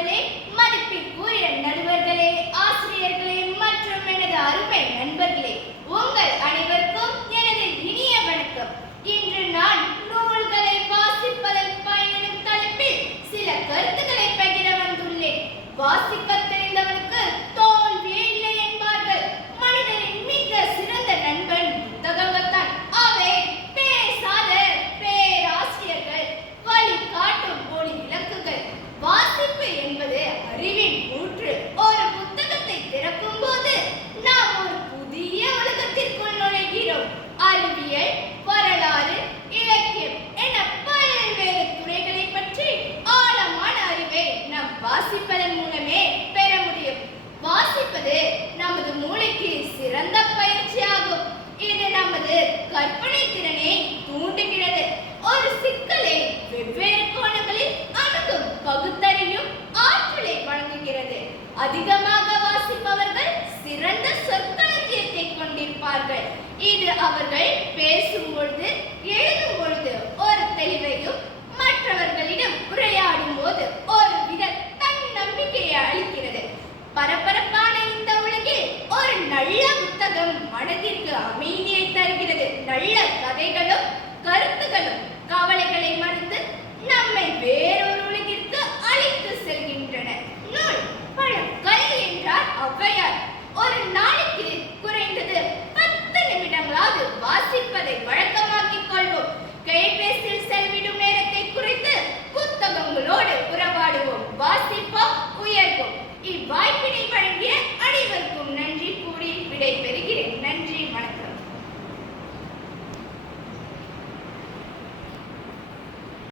மாணவர்களே, மதிப்பிற்குரிய நடுவர்களே, ஆசிரியர்களே மற்றும் எனது அருமை நண்பர்களே, உங்கள் அனைவருக்கும் எனது இனிய வணக்கம். இன்று நான் நூல்களை வாசிப்பதன் பயன் எனும் தலைப்பில் சில கருத்துக்களை பகிர வந்துள்ளேன். வாசிக்க தெரிந்தவனுக்கு தோல்வியே இல்லை என்பார்கள். மனிதனின் மிக சிறந்த நண்பன் புத்தகங்கள் தான். அவை பேசாத பேராசிரியர்கள், வழிகாட்டும் ஒளி விளக்குகள். வாசிப்பு என்பது அறிவின் ஊற்று. ஒரு புத்தகத்தை திறக்கும் போது நாம் ஒரு புதிய உலகத்திற்குள் நுழைகிறோம். அறிவியல், வரலாறு, இலக்கியம் என பல்வேறு துறைகளை பற்றி ஆழமான அறிவை நாம் வாசிப்பதன் மூலமே பெற முடியும். வாசிப்பது நமது மூளைக்கு சிறந்த பயிற்சியாகும். இது நமது கற்பனை திறனை தூண்டுகிறது. ஒரு சிக்கலை வெவ்வேறு கோணங்களில் அணுகும் பகுத்தறியும் ஆற்றலை வழங்குகிறது. அதிகமாக வாசிப்பவர்கள் சிறந்த சொற்களஞ்சியத்தை கொண்டிருப்பார்கள். இது அவர்கள் பேசும் பொழுது, எழுதும்